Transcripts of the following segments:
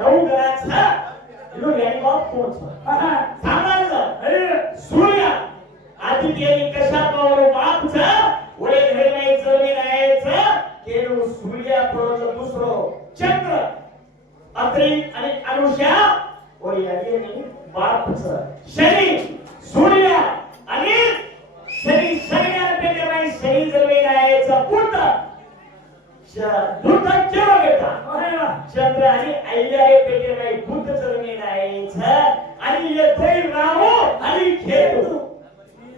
9 घराचं इलो यानी बाप कोच सांगायचं सूर्य आदित्य कशा पावर बापचं ओळे घरी नाही जमीन आहेचं केलो सूर्य परत दुसरो चंद्र अत्रि आणि अनुष्या ओळे यानी बापचं शनी सूर्य आणि शनी पेटे नाही शनी जमीन आहेचं पुत्र बुद्ध केव्हा घेता चंद्र आणि अय्यारे पेटे नाही बुद्ध जमीन आहेचं आणि येथे राहू आणि खेळू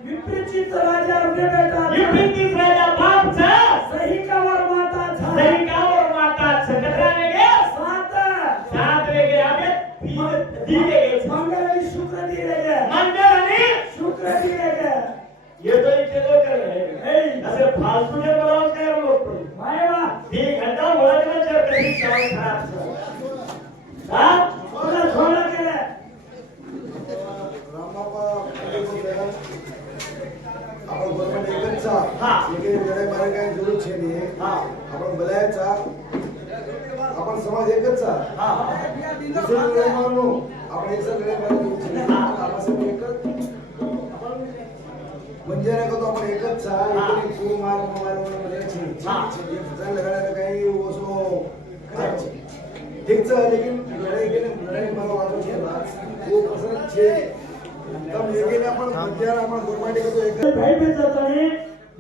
विपरीत राजा बेटा विपरीत राजा बापचा सैनिकावर माताचा सैनिकावर माताचा कथा वेगे 7 वेगे आम्ही दिले मंगळ आणि शुक्र दिले मंगळ आणि शुक्र दिले येतो इथे तो करे असे फालतूचे बोलावं काय लोक मायवा 3 घंटा बोलायला जर कधी सवय खराब हा थोडा थोडा केला आपण गवर्नमेंट एकचा हा लेकिन लढाई मारे काय जरूर छे नाही हा आपण बोलायचा आपण समाज एकचा हा दुसरी लढाई मारू आपण एकच लढाई मारू आपण सब एकच म्हणजे नाही का तो आपण एकचा लेकिन तू मार मध्ये छे फसा लगाने काही ओसो एकचा लेकिन लढाई मारू वाजो छे वो पसंद छे तब लेकिन अपन हत्यार अपन गवर्नमेंट के तो एक भाई पे जाताने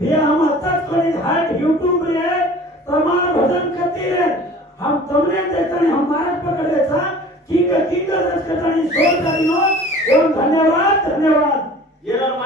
भी हम तक कोई हाट YouTube रे तमाम भजन करती है हम तुमने देखने हमारे पकड़े था की रच करतानी सोच करियो और धन्यवाद ये